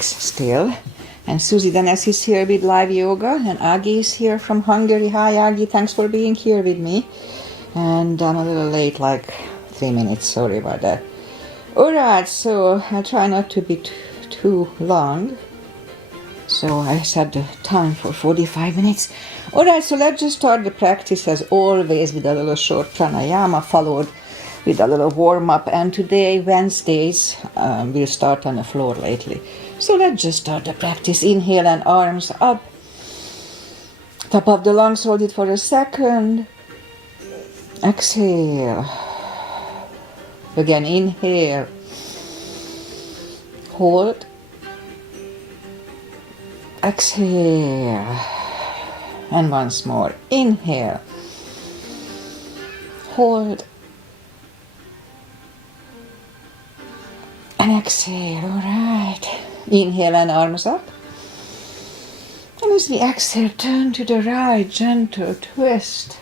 weeks still. And Susie Denes is here with live yoga, and Agi is here from Hungary. Hi Agi, thanks for being here with me. And I'm a little late, like 3 minutes, sorry about that. Alright, so I try not to be too long. So I set the time for 45 minutes. Alright, so let's just start the practice as always with a little short pranayama followed with a little warm-up. And today, Wednesdays, we'll start on the floor lately. So let's just start the practice. Inhale and arms up. Top of the lungs, hold it for a second. Exhale. Again, inhale. Hold. Exhale. And once more. Inhale. Hold. And exhale. All right. Inhale and arms up. And as we exhale, turn to the right, gentle twist.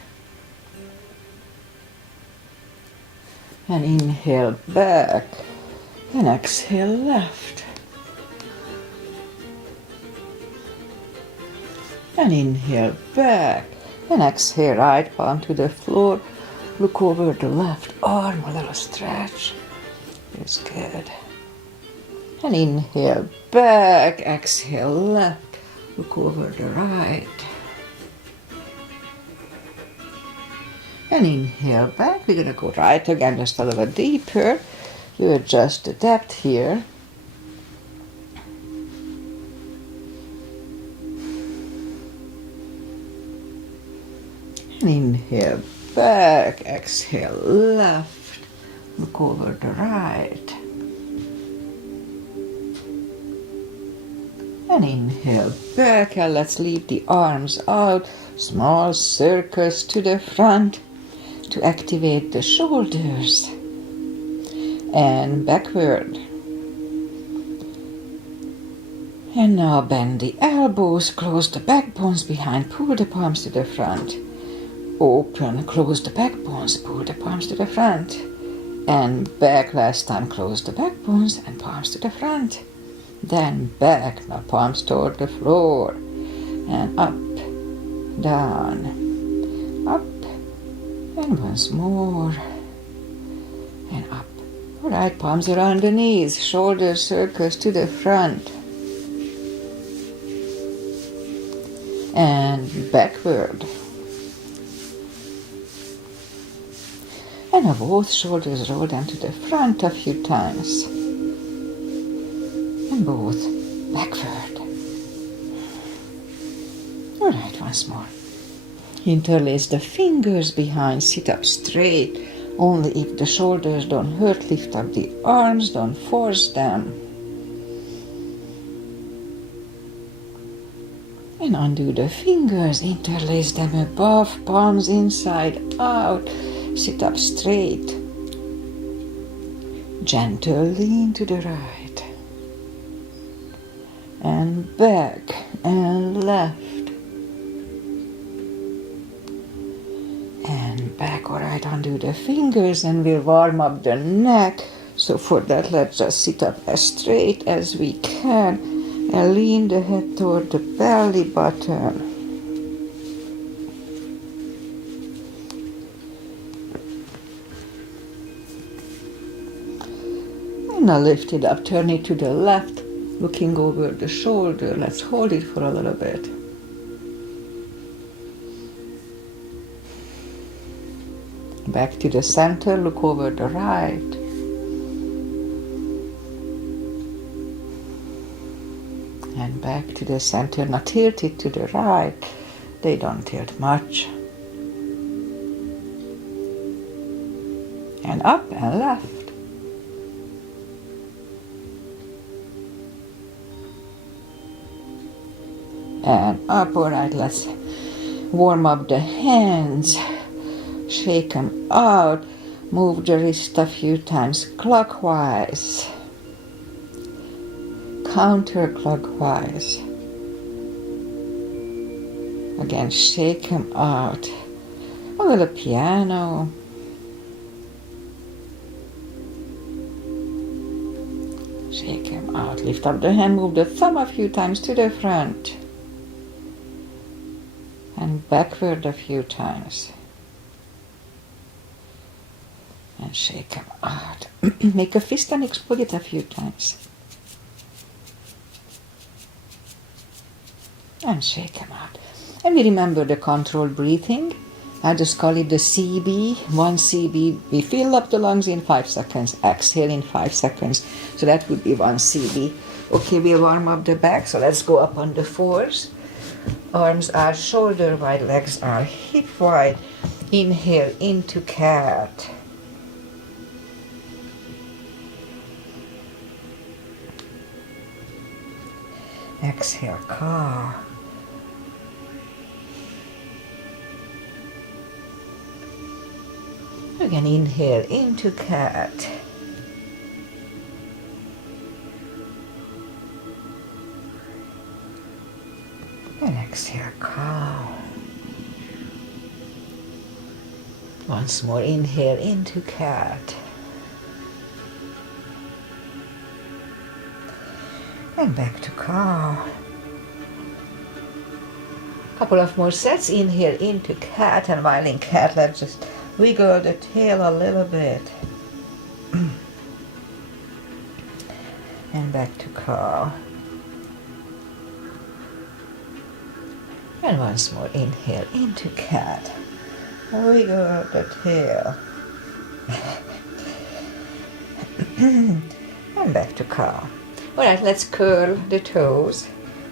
And inhale back. And exhale left. And inhale back. And exhale right palm to the floor. Look over the left arm, a little stretch. It's good. And inhale back, exhale left, look over the right. And inhale back, we're going to go right again, just a little deeper. You adjust the depth here. And inhale back, exhale left, look over the right. And inhale back, and let's leave the arms out, small circles to the front to activate the shoulders. And backward. And now bend the elbows, close the back bones behind, pull the palms to the front. Open, close the back bones, pull the palms to the front. And back, last time, close the back bones and palms to the front. Then back, now palms toward the floor, and up, down, up, and once more, and up. Alright, palms around the knees, shoulder circles to the front, and backward. And now both shoulders roll down to the front a few times. And both backward. Alright, once more. Interlace the fingers behind, sit up straight. Only if the shoulders don't hurt, lift up the arms, don't force them. And undo the fingers, interlace them above, palms inside out. Sit up straight. Gentle lean to the right. And back and left. And back, alright, undo the fingers and we'll warm up the neck. So for that, let's just sit up as straight as we can and lean the head toward the belly button. And now lift it up, turn it to the left. Looking over the shoulder, let's hold it for a little bit. Back to the center, look over the right. And back to the center, now tilt it to the right. They don't tilt much. And up and left. And up, alright, let's warm up the hands, shake them out, move the wrist a few times clockwise, counterclockwise. Again, shake them out, a little piano. Shake them out out. Lift up the hand, move the thumb a few times to the front. And backward a few times. And shake them out. Make a fist and explode it a few times. And shake them out. And we remember the controlled breathing. I just call it the CB. 1 CB. We fill up the lungs in 5 seconds. Exhale in 5 seconds. So that would be 1 CB. Okay, we'll warm up the back. So let's go up on the fours. Arms are shoulder wide, legs are hip wide. Inhale into cat. Exhale, cow. Again, inhale into cat. And exhale, cow. Once more, inhale into cat. And back to cow. Couple of more sets. Inhale into cat, and while in cat, let's just wiggle the tail a little bit. And back to cow. And once more, inhale into cat. Wiggle the tail. And back to cow. Alright, let's curl the toes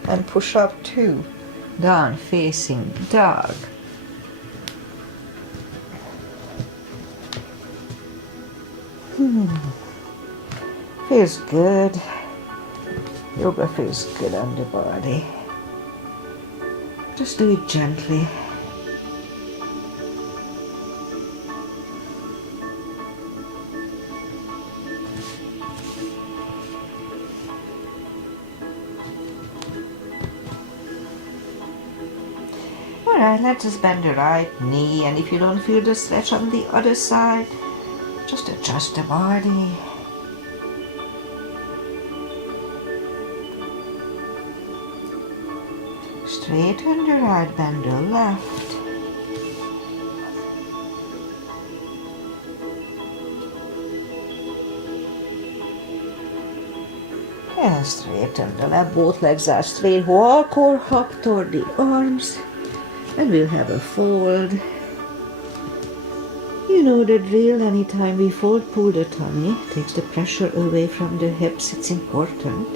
and push up 2. Down facing dog. Feels good. Yoga feels good on the body. Just do it gently. Alright, let's just bend the right knee, and if you don't feel the stretch on the other side, just adjust the body. Straighten the right, bend the left. And straighten the left, both legs are straight. Walk or hop toward the arms. And we'll have a fold. You know the drill. Anytime we fold, pull the tummy. Takes the pressure away from the hips. It's important.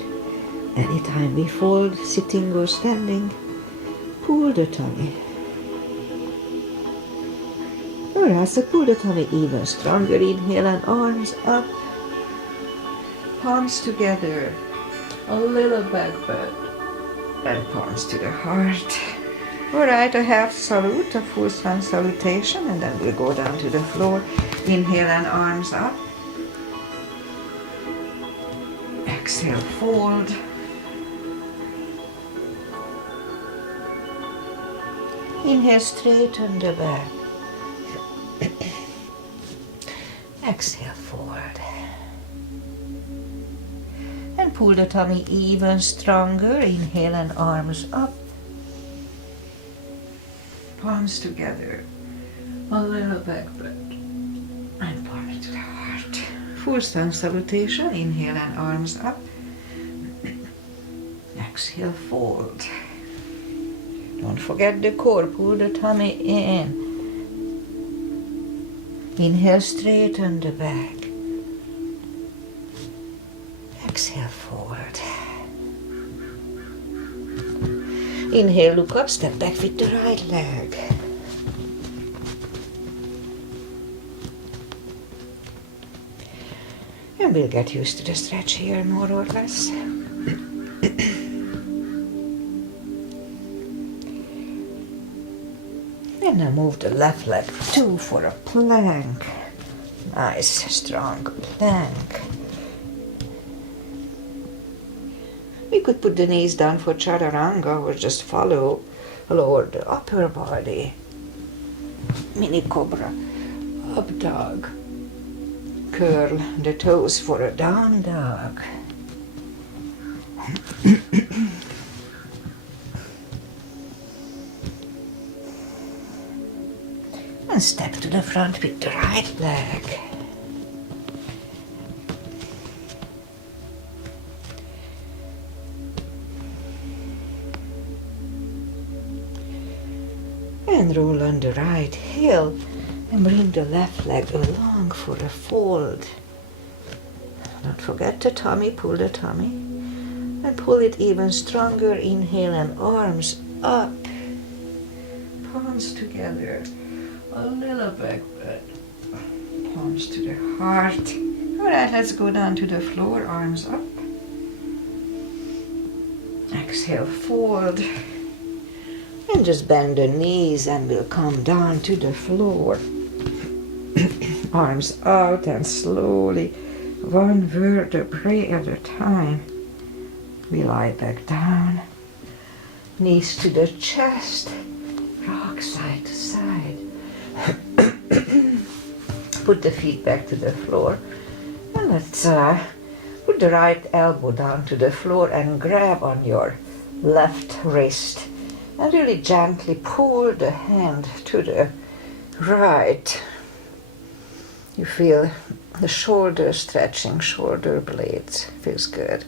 Anytime we fold, sitting or standing, pull the tummy. Alright, so pull the tummy even stronger. Inhale and arms up. Palms together. A little back bend. And palms to the heart. Alright, a half salute, a full sun salutation, and then we'll go down to the floor. Inhale and arms up. Exhale, fold. Inhale, straighten the back. Exhale, forward. And pull the tummy even stronger. Inhale and arms up. Palms together, a little back bend, and palms to the heart. Full sun salutation, inhale and arms up. Exhale, fold. Don't forget the core, pull the tummy in. Inhale, straighten the back. Exhale, forward. Inhale, look up, step back with the right leg. And we'll get used to the stretch here more or less. And now move the left leg 2 for a plank. Nice, strong plank. We could put the knees down for chaturanga or just follow, lower the upper body. Mini cobra, up dog. Curl the toes for a down dog. And step to the front with the right leg. And roll on the right heel and bring the left leg along for a fold. Don't forget the tummy, pull the tummy. And pull it even stronger, inhale and arms up. Palms together, a little back bend. Palms to the heart. Alright, let's go down to the floor, arms up. Exhale, fold. And just bend the knees and we'll come down to the floor. Arms out and slowly, one vertebrae at a time. We lie back down. Knees to the chest. Rock side to side. Put the feet back to the floor. And let's put the right elbow down to the floor and grab on your left wrist. And really gently pull the hand to the right. You feel the shoulder stretching, shoulder blades. Feels good.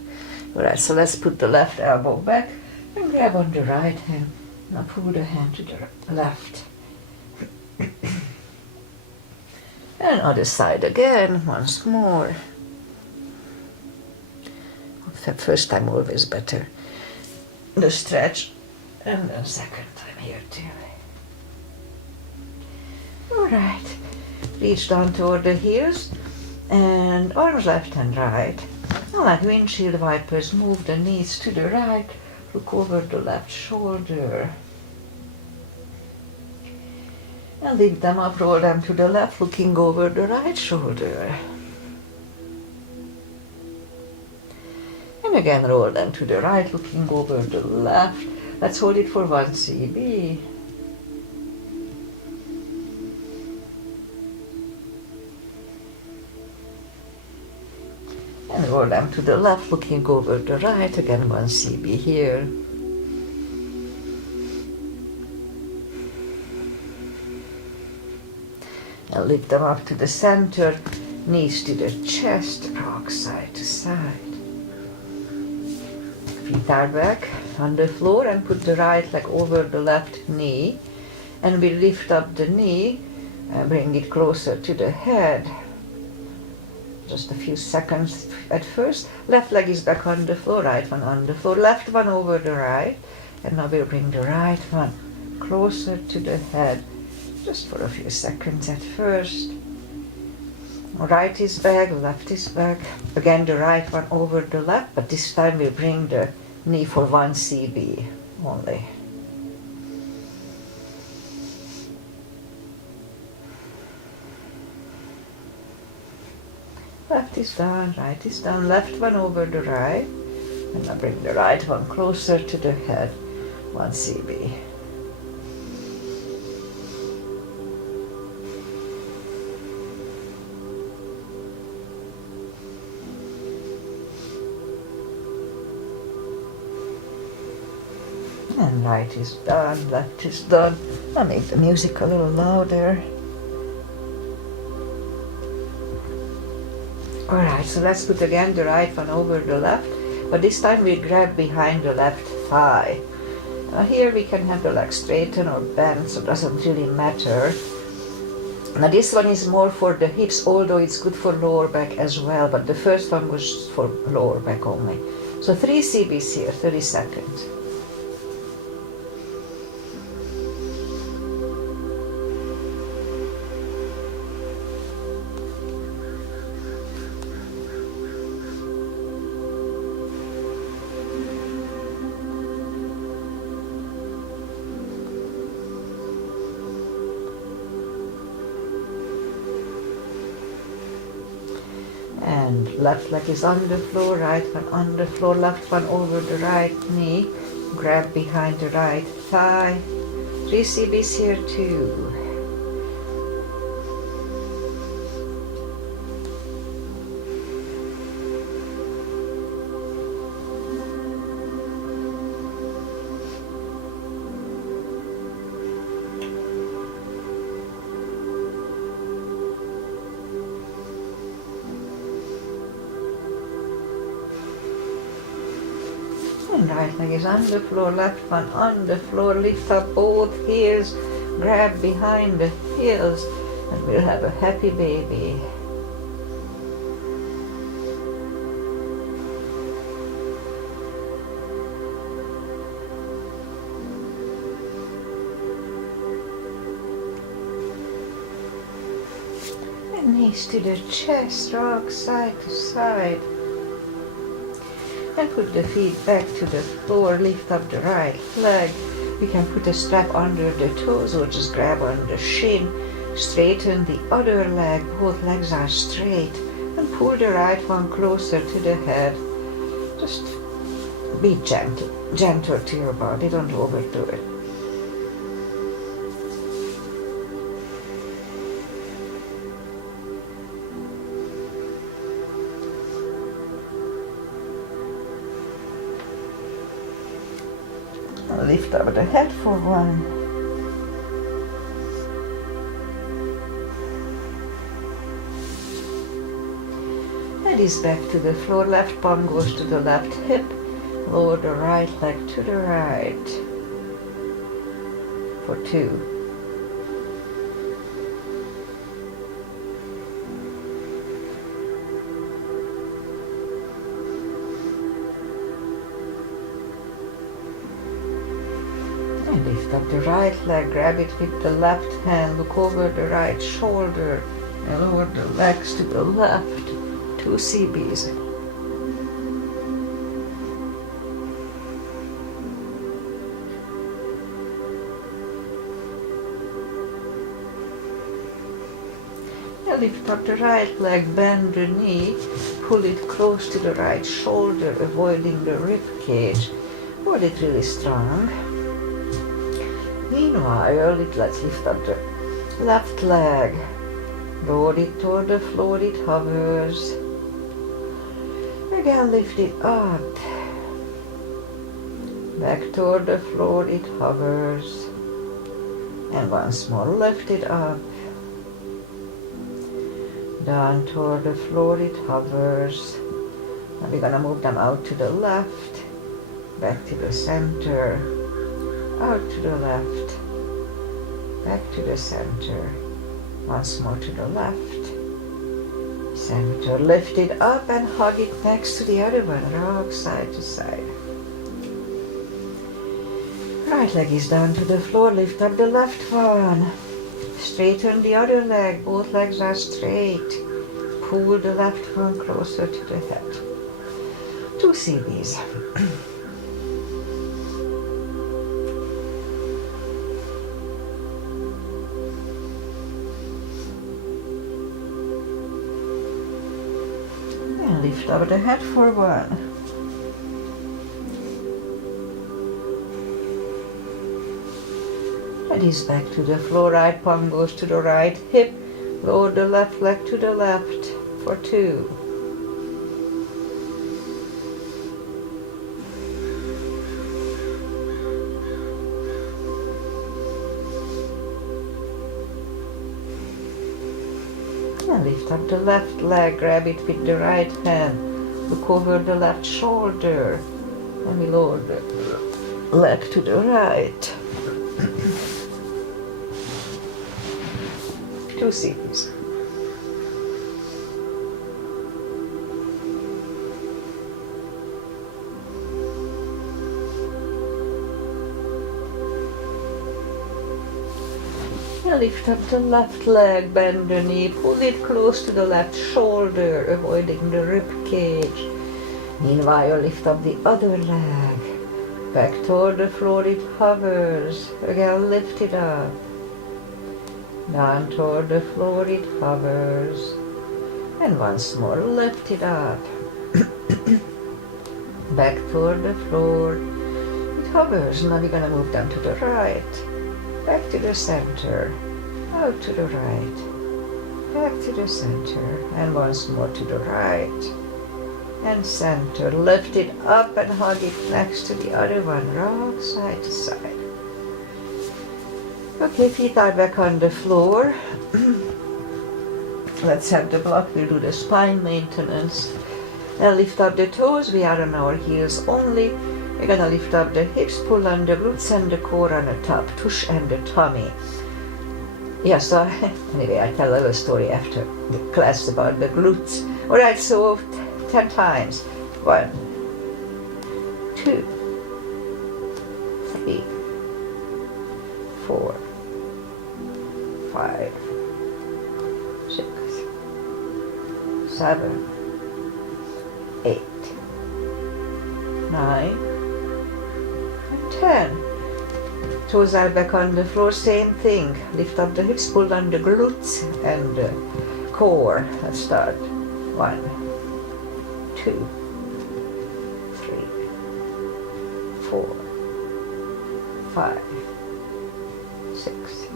Alright, so let's put the left elbow back and grab on the right hand. Now pull the hand to the left. And other side again, once more. The first time always better. The stretch. And then second time here too. Alright. Reach down toward the heels and arms left and right. Now like windshield wipers, move the knees to the right, look over the left shoulder. And lift them up, roll them to the left, looking over the right shoulder. And again roll them to the right, looking over the left. Let's hold it for 1 CB. And roll them to the left, looking over the right. Again 1 CB here. And lift them up to the center, knees to the chest, rock side to side. Feet are back on the floor and put the right leg over the left knee. And we lift up the knee and bring it closer to the head. Just a few seconds at first. Left leg is back on the floor, right one on the floor. Left one over the right. And now we'll bring the right one closer to the head. Just for a few seconds at first. Right is back, left is back. Again the right one over the left, but this time we'll bring the knee for 1 CB only. Left is down, right is down, left one over the right. And now bring the right one closer to the head, 1 CB. And right is done, left is done. I'll make the music a little louder. Alright, so let's put again the right one over the left, but this time we grab behind the left thigh. Now here we can have the leg straighten or bend, so it doesn't really matter. Now this one is more for the hips, although it's good for lower back as well, but the first one was for lower back only. So 3 CBs here, 30 seconds. And left leg is on the floor, right one on the floor, left one over the right knee. Grab behind the right thigh. 3 CBs here too. And right leg is on the floor, left one on the floor. Lift up both heels, grab behind the heels, and we'll have a happy baby. And knees to the chest, rock side to side. And put the feet back to the floor, lift up the right leg. We can put a strap under the toes or just grab on the shin. Straighten the other leg, both legs are straight. And pull the right one closer to the head. Just be gentle to your body, don't overdo it. Lift up the head for one. Head is back to the floor, left palm goes to the left hip. Lower the right leg to the right. For 2. Lift up the right leg, grab it with the left hand, look over the right shoulder, and lower the legs to the left, 2 CBs. Now lift up the right leg, bend the knee, pull it close to the right shoulder, avoiding the rib cage. Hold it really strong. Meanwhile, let's lift up the left leg. Lower it toward the floor, it hovers. Again, lift it up. Back toward the floor, it hovers. And once more, lift it up. Down toward the floor, it hovers. Now we're gonna move them out to the left, back to the center. Out to the left, back to the center, once more to the left, center, lift it up and hug it next to the other one, rock side to side. Right leg is down to the floor, lift up the left one, straighten the other leg, both legs are straight, pull the left one closer to the head. 2 CBs. Lift up the head for 1. Head is back to the floor, right palm goes to the right hip. Lower the left leg to the left for 2. And lift up the left leg, grab it with the right hand, look over the left shoulder, and we lower the leg to the right. 2 CBs. Lift up the left leg, bend the knee, pull it close to the left shoulder, avoiding the rib cage. Meanwhile, lift up the other leg. Back toward the floor, it hovers. Again, lift it up. Down toward the floor, it hovers. And once more, lift it up. Back toward the floor, it hovers. Now we're going to move them to the right. Back to the center, out to the right, back to the center, and once more to the right, and center. Lift it up and hug it next to the other one, rock side to side. Okay, feet are back on the floor. Let's have the block, we'll do the spine maintenance. Now lift up the toes, we are on our heels only. We're gonna lift up the hips, pull on the glutes and the core on the top, tush and the tummy. Yeah, so anyway, I tell a little story after the class about the glutes. Alright, so 10 times. 1, 2, 3, 4, 5, 6, 7, 8, 9, and 10. Toes are back on the floor, same thing. Lift up the hips, pull on the glutes and the core. Let's start. 1, 2, 3, 4, 5, 6,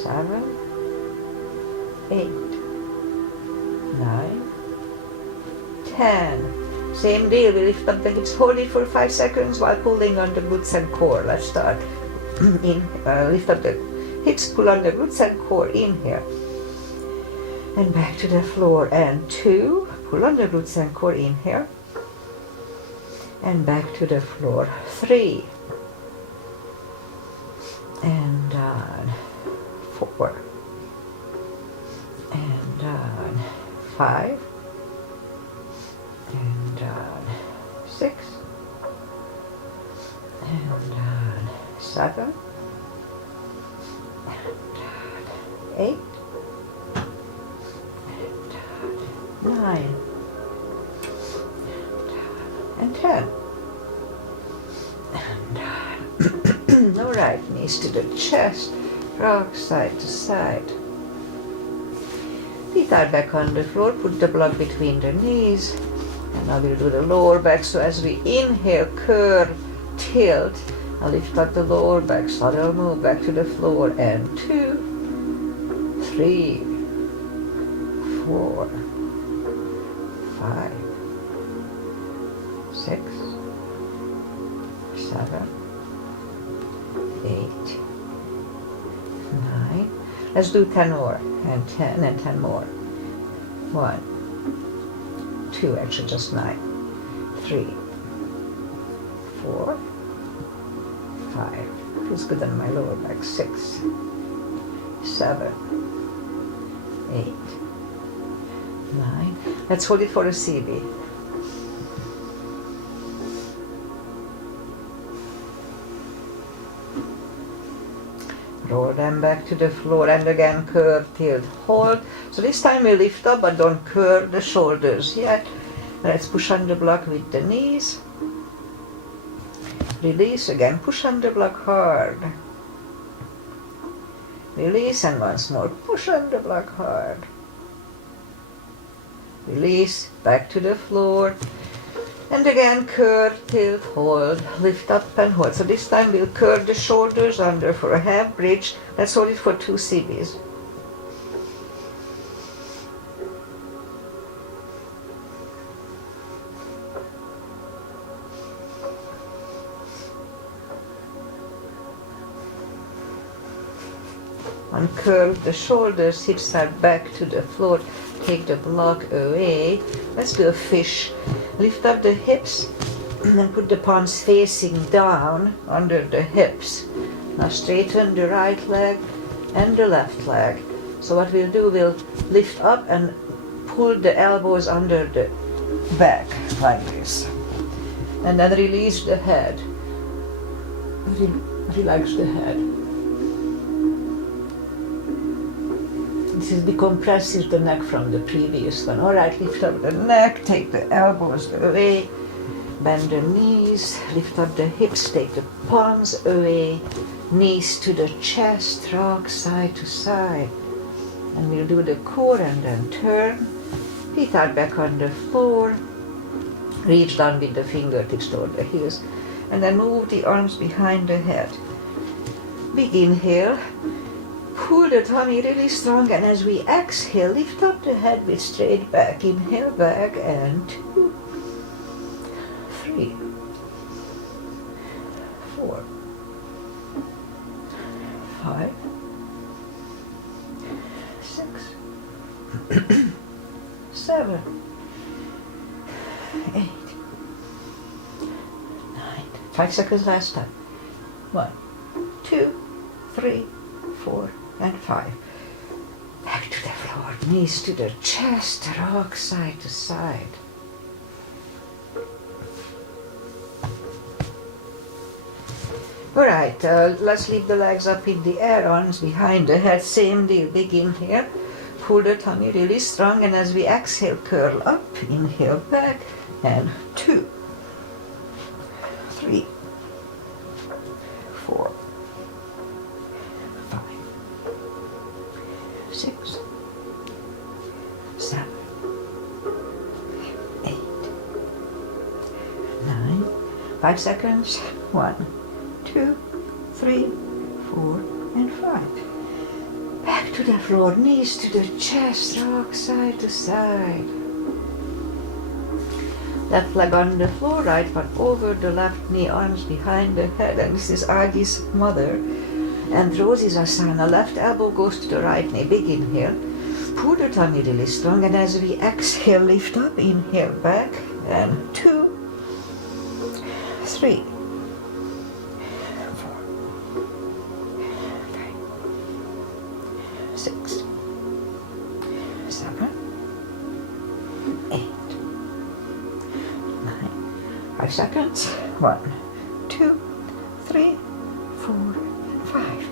7, 8, 9, 10. Same deal, we lift up the hips, hold it for 5 seconds while pulling on the glutes and core. Let's start. Lift up the hips, pull on the glutes and core, inhale. And back to the floor, and 2, pull on the glutes and core, inhale. And back to the floor, 3. And down, 4. And down, 5. And down, 6, and down, 7, and down, 8, and down, 9, and 10, and down. All right, knees to the chest, rock side to side. Feet are back on the floor, put the block between the knees. And now we'll do the lower back, so as we inhale, curve, tilt, I'll lift up the lower back, so I'll move back to the floor, and 2, 3, 4, 5, 6, 7, 8, 9. Let's do 10 more, and 10, and 10 more. 1, 2, actually just 9, 3, 4, 5, feels good on my lower back, 6, 7, 8, 9, let's hold it for a CB. Roll them back to the floor, and again curve, tilt, hold. So this time we lift up, but don't curve the shoulders yet. Let's push on the block with the knees. Release again, push on the block hard. Release, and once more, push on the block hard. Release, back to the floor. And again, curve, tilt, hold, lift up and hold. So this time we'll curve the shoulders under for a half bridge. Let's hold it for 2 CBs. Uncurve the shoulders, hips are back to the floor. Take the block away. Let's do a fish. Lift up the hips and put the palms facing down under the hips. Now straighten the right leg and the left leg. So what we'll do, we'll lift up and pull the elbows under the back like this. And then release the head. Relax the head. This decompresses the neck from the previous one. Alright, lift up the neck, take the elbows away, bend the knees, lift up the hips, take the palms away, knees to the chest, rock side to side. And we'll do the core and then turn. Feet are back on the floor. Reach down with the fingertips toward the heels. And then move the arms behind the head. Big inhale. Pull the tummy really strong, and as we exhale, lift up the head with straight back. Inhale back, and 2, 3, 4, 5, 6, 7, 8, 5 seconds last time. 1, 2, 3, 4, and 5. Back to the floor, knees to the chest, rock side to side. Alright, let's leave the legs up in the air, arms behind the head, same deal, big inhale. Pull the tummy really strong, and as we exhale, curl up, inhale back, and 2, 3, 4, 5, 6, 7, 8, 9, 5 seconds, 1, 2, 3, 4, and 5. Back to the floor, knees to the chest, rock side to side. Left leg on the floor, right one over the left knee, arms behind the head, and this is Agi's mother. And Rosie's Asana, left elbow goes to the right knee, big inhale. Pull the tummy really strong, and as we exhale, lift up, inhale back, and 2, 3, 6, 7, 8, 9, 5 seconds, 1, 2, 3, 4, 5.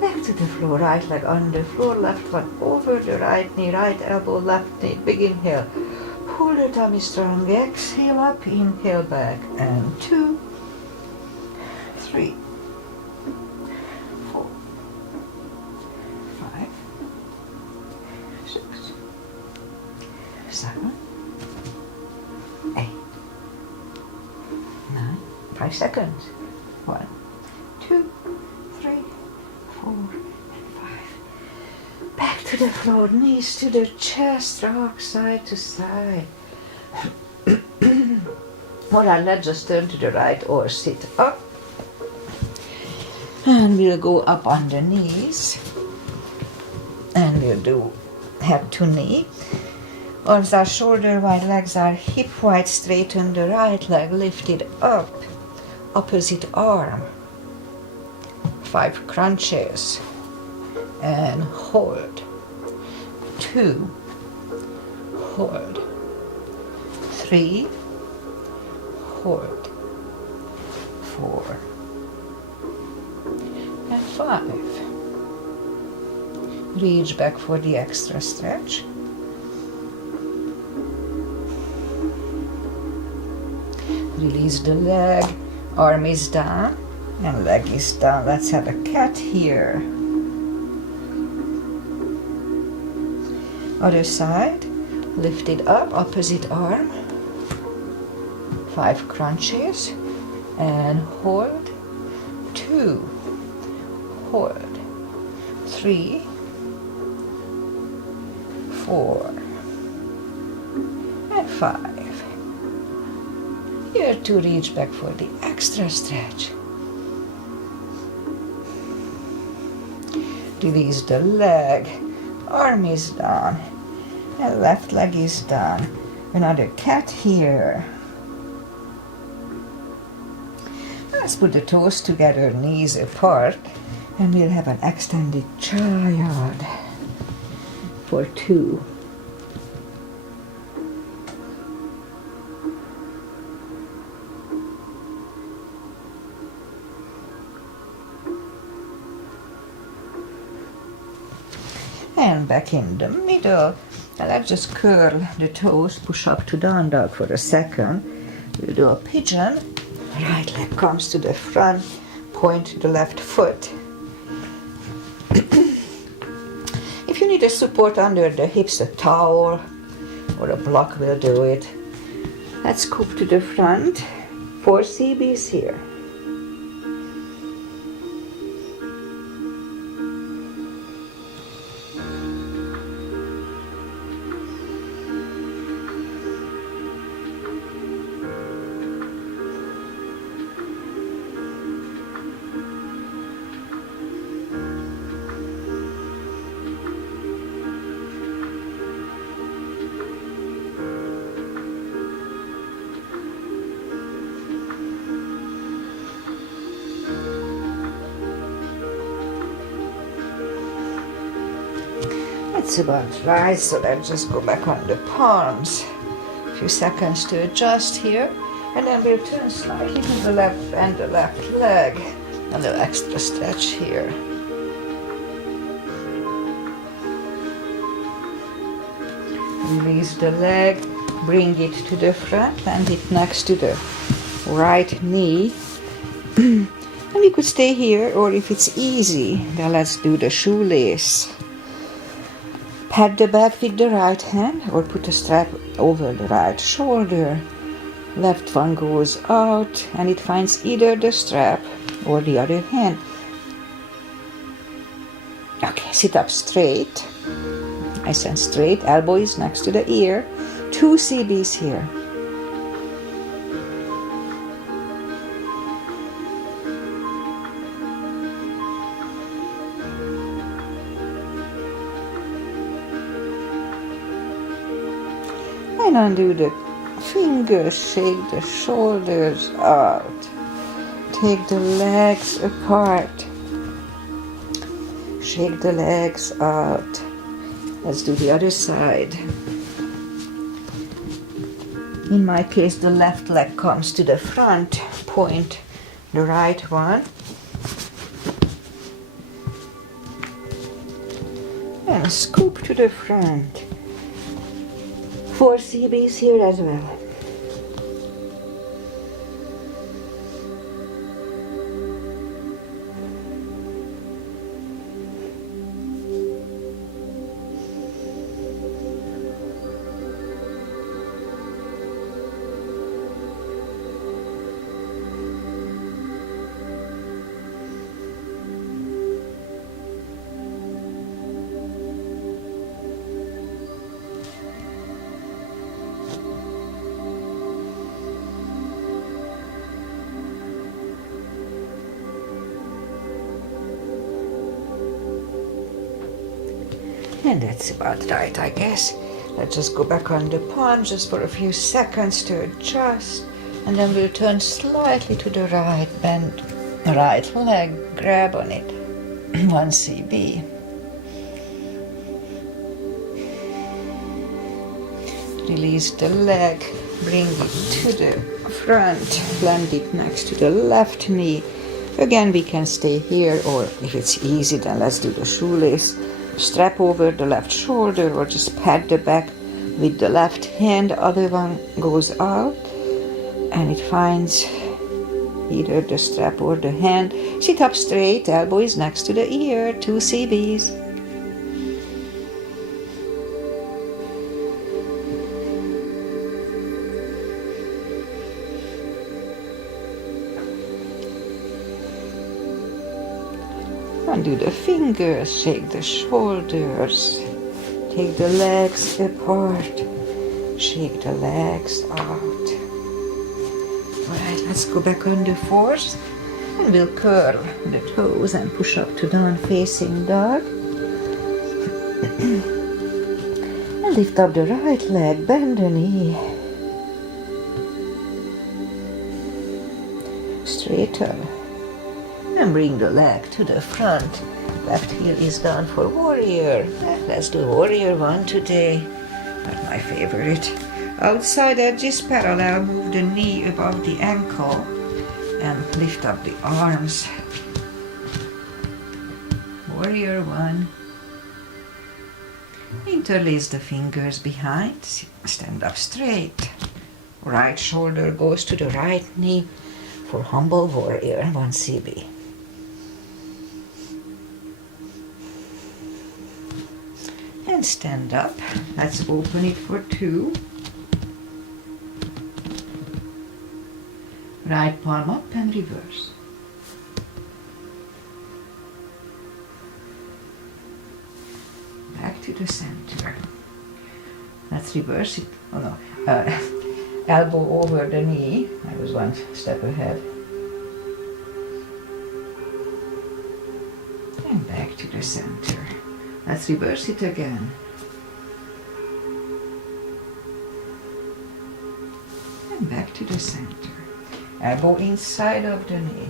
Back to the floor, right leg on the floor, left one over the right knee, right elbow, left knee, big inhale. Pull the tummy strong, exhale up, inhale back, and 2, 3, 4, 5, 6, 7, 8, 9, 5 seconds. 1, 2, 3, 4, and 5. Back to the floor, knees to the chest, rock side to side. Alright, let's just turn to the right or sit up. And we'll go up on the knees. And we'll do head to knee. Arms are shoulder wide, legs are hip wide, straighten the right leg, lifted up. Opposite arm. 5 crunches. And hold. 2. Hold. 3. Hold. 4. And 5. Reach back for the extra stretch. Release the leg, arm is down, and leg is down. Let's have a cat here. Other side, lift it up, opposite arm. 5 crunches, and hold. 2, hold. 3, 4, and 5. Here to reach back for the extra stretch. Release the leg, arm is down, and left leg is down. Another cat here. Let's put the toes together, knees apart, and we'll have an extended child for 2. And back in the middle. Now let's just curl the toes, push up to down dog for a second. We'll do a pigeon. Right leg comes to the front, point to the left foot. If you need a support under the hips, a towel or a block will do it. Let's scoop to the front. 4 CBs here. That's about right, so let's just go back on the palms. A few seconds to adjust here, and then we'll turn slightly to the left and the left leg. A little extra stretch here. Release the leg, bring it to the front, land it next to the right knee. And we could stay here, or if it's easy, then let's do the shoelace. Pat the back with the right hand, or put a strap over the right shoulder. Left one goes out, and it finds either the strap or the other hand. Okay, sit up straight. Nice and straight, elbow is next to the ear. 2 CBs here. And undo the fingers, shake the shoulders out. Take the legs apart. Shake the legs out. Let's do the other side. In my case, the left leg comes to the front, point the right one. And scoop to the front. 4 CBs here as well. And that's about right, I guess. Let's just go back on the palm just for a few seconds to adjust. And then we'll turn slightly to the right, bend the right leg, grab on it. 1 CB. Release the leg, bring it to the front, land it next to the left knee. Again, we can stay here, or if it's easy, then let's do the shoelace. Strap over the left shoulder, or just pat the back with the left hand. The other one goes out, and it finds either the strap or the hand. Sit up straight, elbow is next to the ear, 2 CBs. Undo the fingers, shake the shoulders, take the legs apart, shake the legs out. Alright, let's go back on the 4s, and we'll curl the toes and push up to down facing dog. And lift up the right leg, bend the knee. Straighten. And bring the leg to the front. Left heel is down for warrior. Let's do warrior 1 today. Not my favorite. Outside edges parallel, move the knee above the ankle and lift up the arms. Warrior 1. Interlace the fingers behind. Stand up straight. Right shoulder goes to the right knee for humble warrior 1 CB. And stand up. Let's open it for 2. Right palm up and reverse. Back to the center. Let's reverse it. Oh no. Elbow over the knee. I was 1 step ahead. And back to the center. Let's reverse it again. And back to the center. Elbow inside of the knee.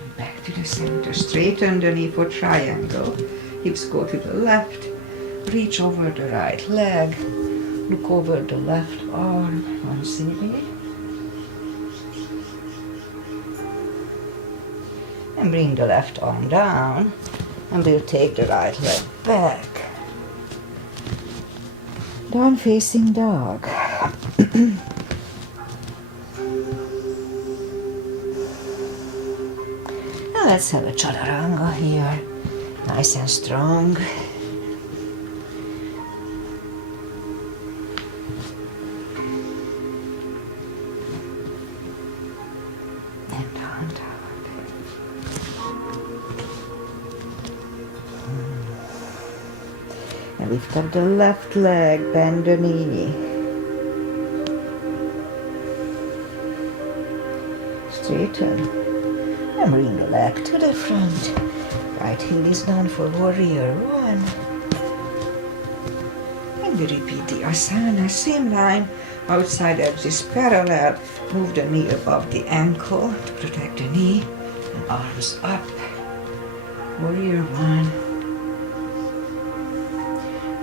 And back to the center. Straighten the knee for triangle. Hips go to the left. Reach over the right leg. Look over the left arm. One CD. And bring the left arm down. And we'll take the right leg back. Down facing dog. Now let's have a chaturanga here. Nice and strong. And down, down. And lift up the left leg, bend the knee. Straighten. And bring the leg to the front. Right heel is down for warrior one. And we repeat the asana, same line. Outside edge is parallel. Move the knee above the ankle to protect the knee. And arms up. Warrior one.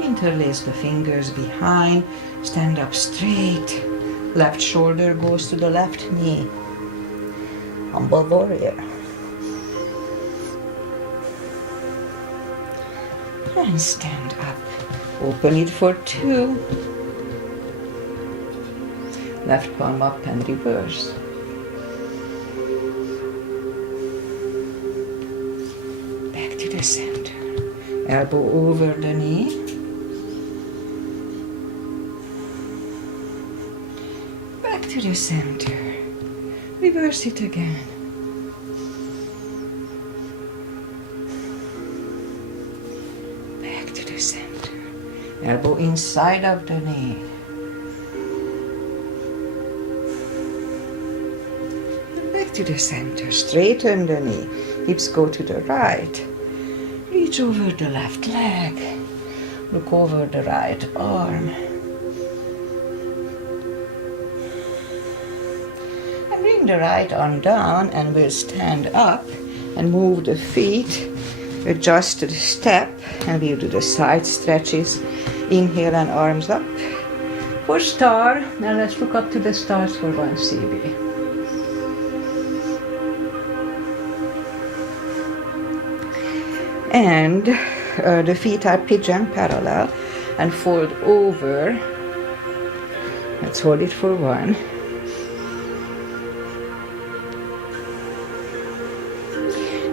Interlace the fingers behind. Stand up straight. Left shoulder goes to the left knee. Humble warrior. And stand up. Open it for two. Left palm up and reverse. Back to the center. Elbow over the knee. Back to the center. Reverse it again. Back to the center. Elbow inside of the knee. Back to the center. Straighten the knee. Hips go to the right. Reach over the left leg. Look over the right arm. And bring the right arm down and we'll stand up and move the feet. Adjust to the step and we'll do the side stretches. Inhale and arms up. For star, now let's look up to the stars for one CB. And the feet are pigeon parallel and fold over. Let's hold it for one.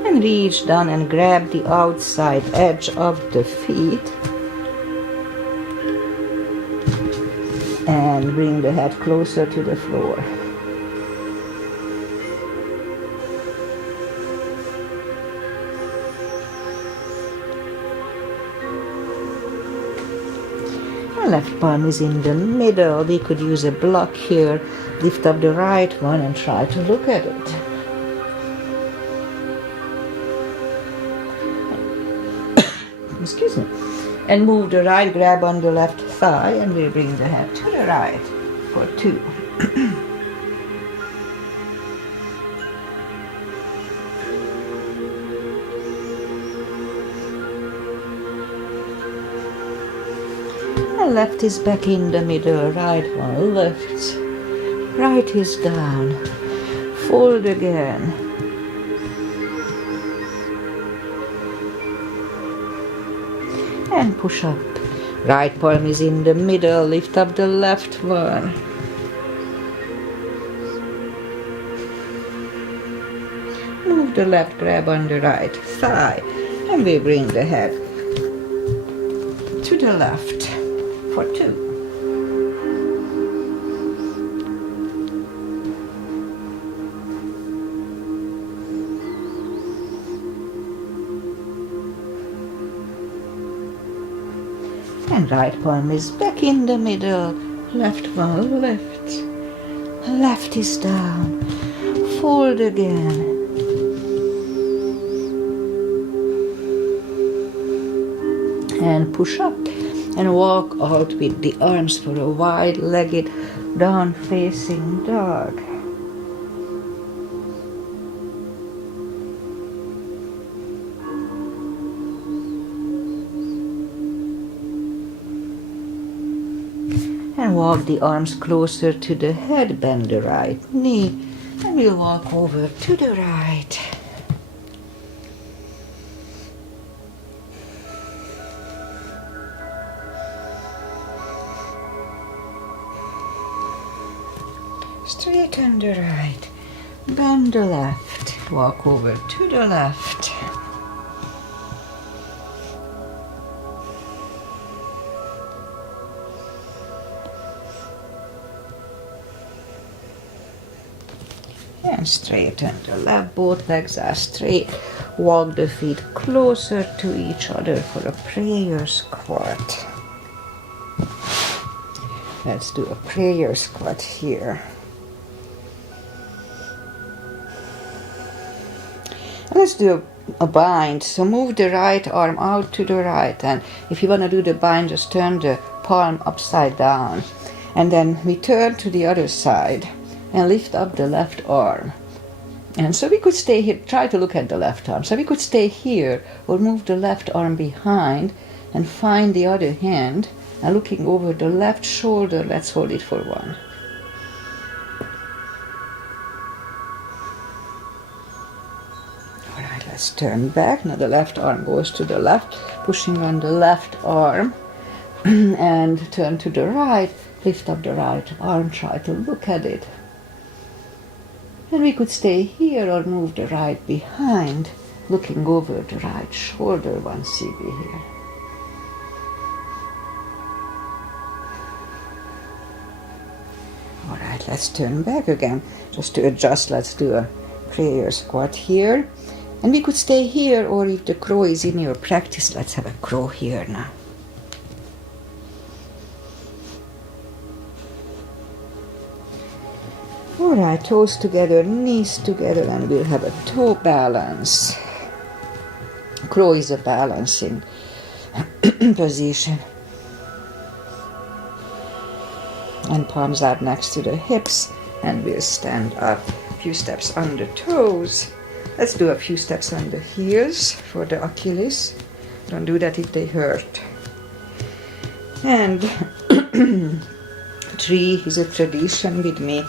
And reach down and grab the outside edge of the feet. And bring the head closer to the floor. Left palm is in the middle. We could use a block here. Lift up the right one and try to look at it. Excuse me. And move the right, grab on the left thigh, and we'll bring the head to the right for two. Left is back in the middle, right one lifts, right is down, fold again. And push up. Right palm is in the middle, lift up the left one. Move the left, grab on the right thigh, and we bring the head to the left. For two. And right palm is back in the middle. Left one lifts. Left is down. Fold again. And push up. And walk out with the arms for a wide-legged down-facing dog. Walk the arms closer to the head, bend the right knee, and we'll walk over to the right. Straighten the right, bend the left, walk over to the left. And straighten the left, both legs are straight. Walk the feet closer to each other for a prayer squat. Let's do a prayer squat here. And let's do a bind. So move the right arm out to the right, and if you want to do the bind, just turn the palm upside down. And then we turn to the other side and lift up the left arm. And so we could stay here, try to look at the left arm. So we could stay here or move the left arm behind and find the other hand, and looking over the left shoulder, let's hold it for one. All right, let's turn back. Now the left arm goes to the left, pushing on the left arm, and turn to the right, lift up the right arm, try to look at it. And we could stay here or move the right behind, looking over the right shoulder once you be here. All right, let's turn back again. Just to adjust, let's do a prayer squat here. And we could stay here, or if the crow is in your practice, let's have a crow here now. All right, toes together, knees together, and we'll have a toe balance. Crow is a balancing position. And palms out next to the hips, and we'll stand up a few steps on the toes. Let's do a few steps on the heels for the Achilles. Don't do that if they hurt. And tree is a tradition with me.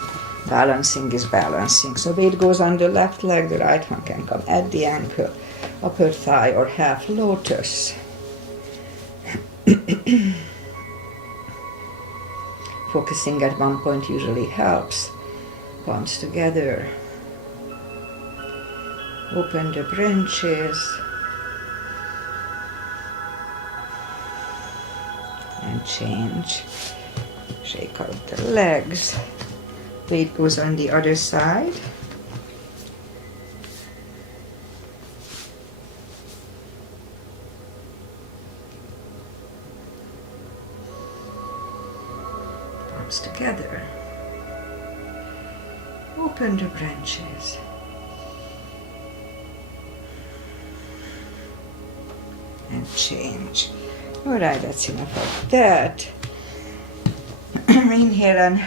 Balancing is balancing. So weight goes on the left leg, the right one can come at the ankle, upper thigh, or half lotus. Focusing at one point usually helps. Palms together. Open the branches. And change. Shake out the legs. Weight goes on the other side. Palms together. Open the branches. And change. All right, that's enough of that. Inhale and,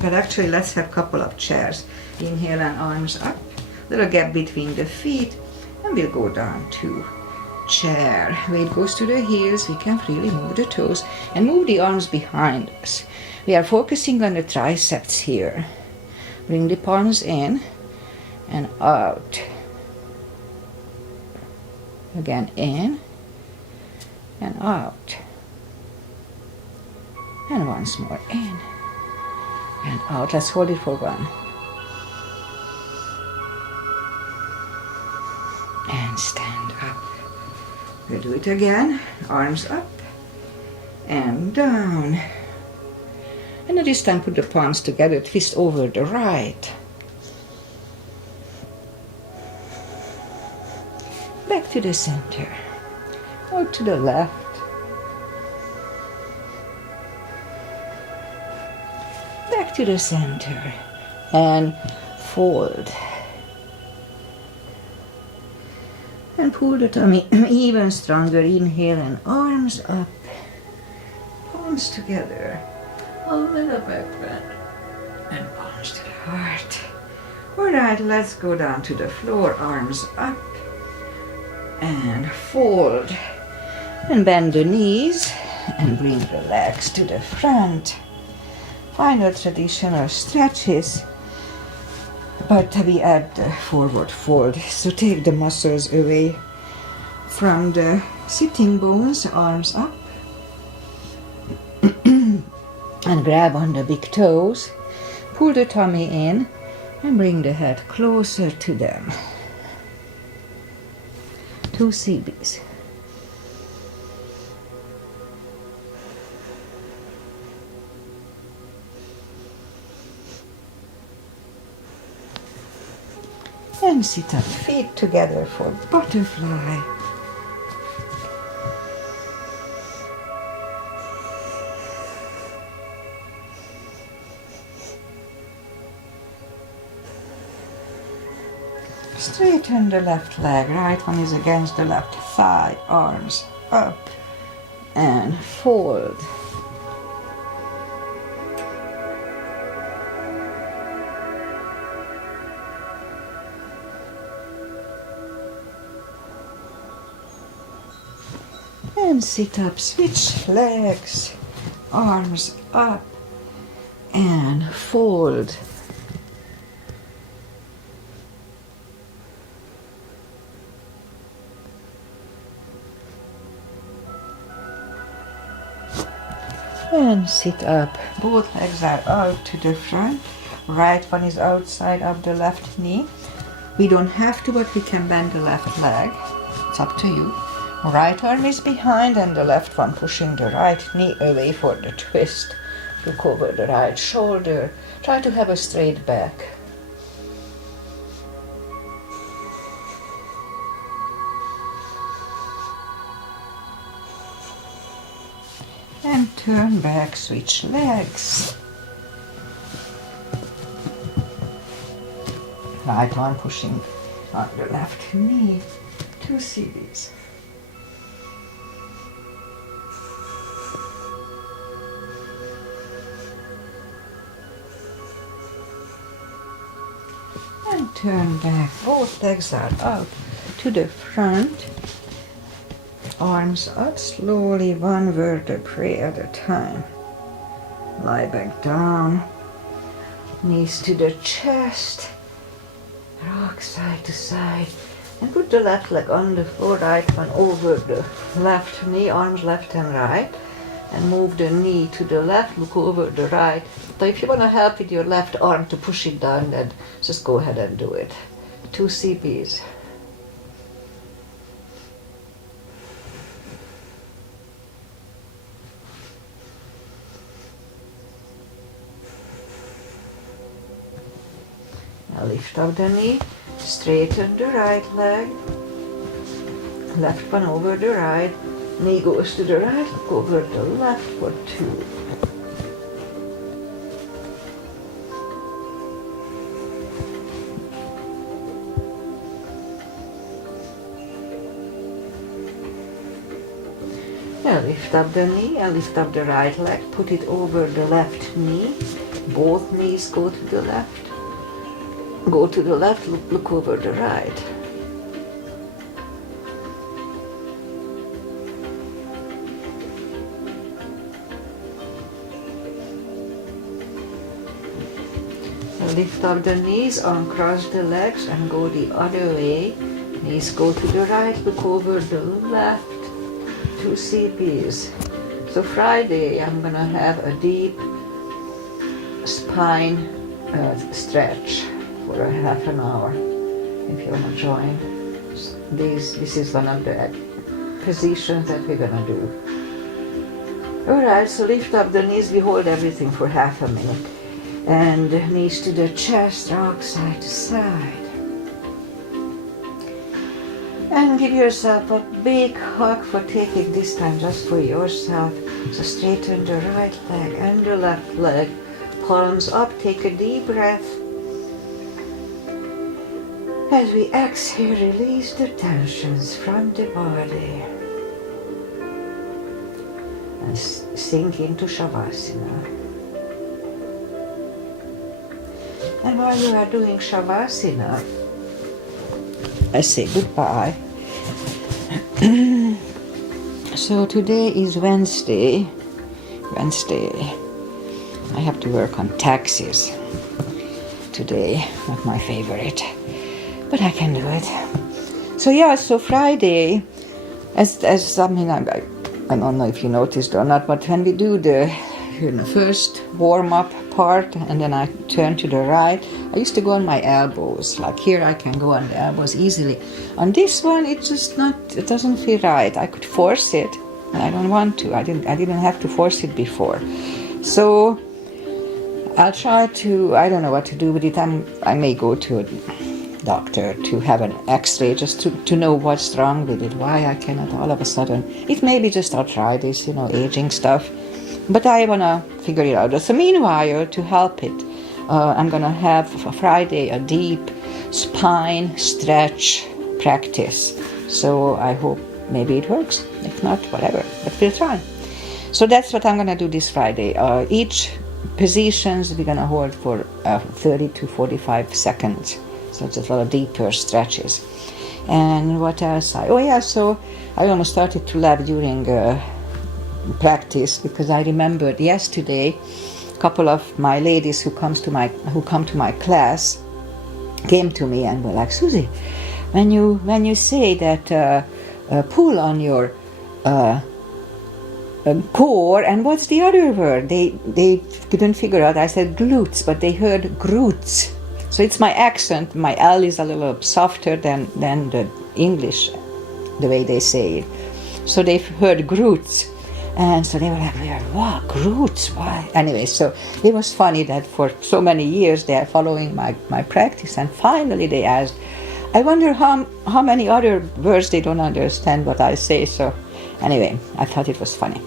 but actually let's have a couple of chairs. Inhale and arms up, little gap between the feet, and we'll go down to chair. Weight goes to the heels, we can freely move the toes and move the arms behind us. We are focusing on the triceps here. Bring the palms in and out. Again, in and out. And once more, in and out. Let's hold it for one. And stand up. We'll do it again. Arms up and down. And at this time, put the palms together, twist over the right. Back to the center. Or to the left. Back to the center. And fold. And pull the tummy even stronger. Inhale and arms up. Palms together. A little back bend. And palms to the heart. Alright, let's go down to the floor. Arms up. And fold. And bend the knees. And bring the legs to the front. final traditional stretches, but we add the forward fold. So take the muscles away from the sitting bones, arms up, and grab on the big toes. Pull the tummy in and bring the head closer to them. 2 CBs. And sit up, feet together for butterfly. Straighten the left leg, right one is against the left thigh, arms up and fold. And sit up, switch legs, arms up and fold. And sit up, both legs are out to the front, right one is outside of the left knee. We don't have to, but we can bend the left leg, it's up to you. Right arm is behind and the left one pushing the right knee away for the twist. Look over the right shoulder. Try to have a straight back. And turn back, switch legs. Right one pushing on the left knee. 2 CBs. And turn back, both legs are out to the front, arms up slowly, one vertebrae at a time. Lie back down, knees to the chest, rock side to side, and put the left leg on the floor, right one over the left knee, arms left and right, and move the knee to the left, look over the right. So if you want to help with your left arm to push it down, then just go ahead and do it. 2 CBs. Now lift up the knee, straighten the right leg, left one over the right, knee goes to the right, look over the left for 2. Now lift up the knee and lift up the right leg, put it over the left knee, both knees go to the left. Go to the left, look over the right. Lift up the knees, uncross the legs and go the other way. Knees go to the right, look over the left. 2 CBs. So Friday I'm gonna have a deep spine stretch for a half an hour. If you wanna join, this is one of the positions that we're gonna do. Alright, so lift up the knees, we hold everything for half a minute. And knees to the chest, rock side to side. And give yourself a big hug for taking this time just for yourself. So straighten the right leg and the left leg. Palms up, take a deep breath. As we exhale, release the tensions from the body. And sink into Shavasana. And while you are doing Shavasana, I say goodbye. So today is Wednesday. I have to work on taxes today, not my favorite, but I can do it. So yeah, so Friday, as something I don't know if you noticed or not, but when we do the first warm-up part and then I turn to the right, I used to go on my elbows. Like here I can go on the elbows easily. On this one it doesn't feel right. I could force it and I don't want to. I didn't have to force it before. So I'll try to, I don't know what to do with it. I may go to a doctor to have an x-ray just to know what's wrong with it, why I cannot all of a sudden. It may be just arthritis, aging stuff. But I want to figure it out. So meanwhile, to help it, I'm going to have for Friday a deep spine stretch practice. So I hope maybe it works. If not, whatever. But we'll try. So that's what I'm going to do this Friday. Each positions we're going to hold for 30 to 45 seconds. So just a lot of deeper stretches. And what else? So I almost started to laugh during practice because I remembered yesterday a couple of my ladies who come to my class came to me and were like, Susie, when you say that pull on your core, and what's the other word? They couldn't figure out. I said glutes, but they heard groots. So it's my accent. My L is a little softer than the English, the way they say it. So they heard groots. And so they were like, what, groots, why? Anyway, so it was funny that for so many years they are following my practice, and finally they asked, I wonder how many other words they don't understand what I say. So anyway, I thought it was funny.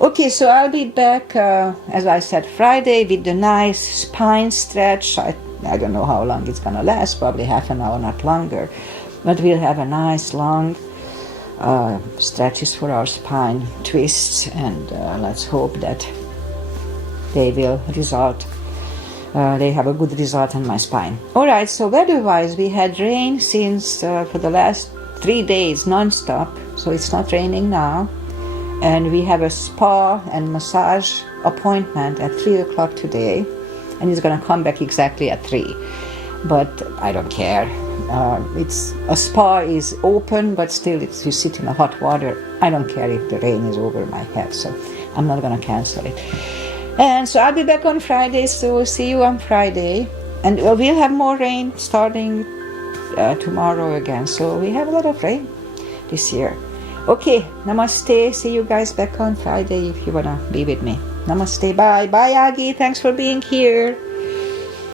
Okay, so I'll be back, as I said, Friday with the nice spine stretch. I don't know how long it's going to last, probably half an hour, not longer. But we'll have a nice long stretches for our spine, twists, and let's hope that they will result. They have a good result on my spine. All right, so weather-wise, we had rain since for the last 3 days non-stop, so it's not raining now. And we have a spa and massage appointment at 3 o'clock today, and it's going to come back exactly at 3. But I don't care. A spa is open, but still you sit in the hot water. I don't care if the rain is over my head, so I'm not going to cancel it. And so I'll be back on Friday, so see you on Friday. And we'll have more rain starting tomorrow again. So we have a lot of rain this year. Okay, namaste. See you guys back on Friday if you want to be with me. Namaste. Bye. Bye, Aggie. Thanks for being here.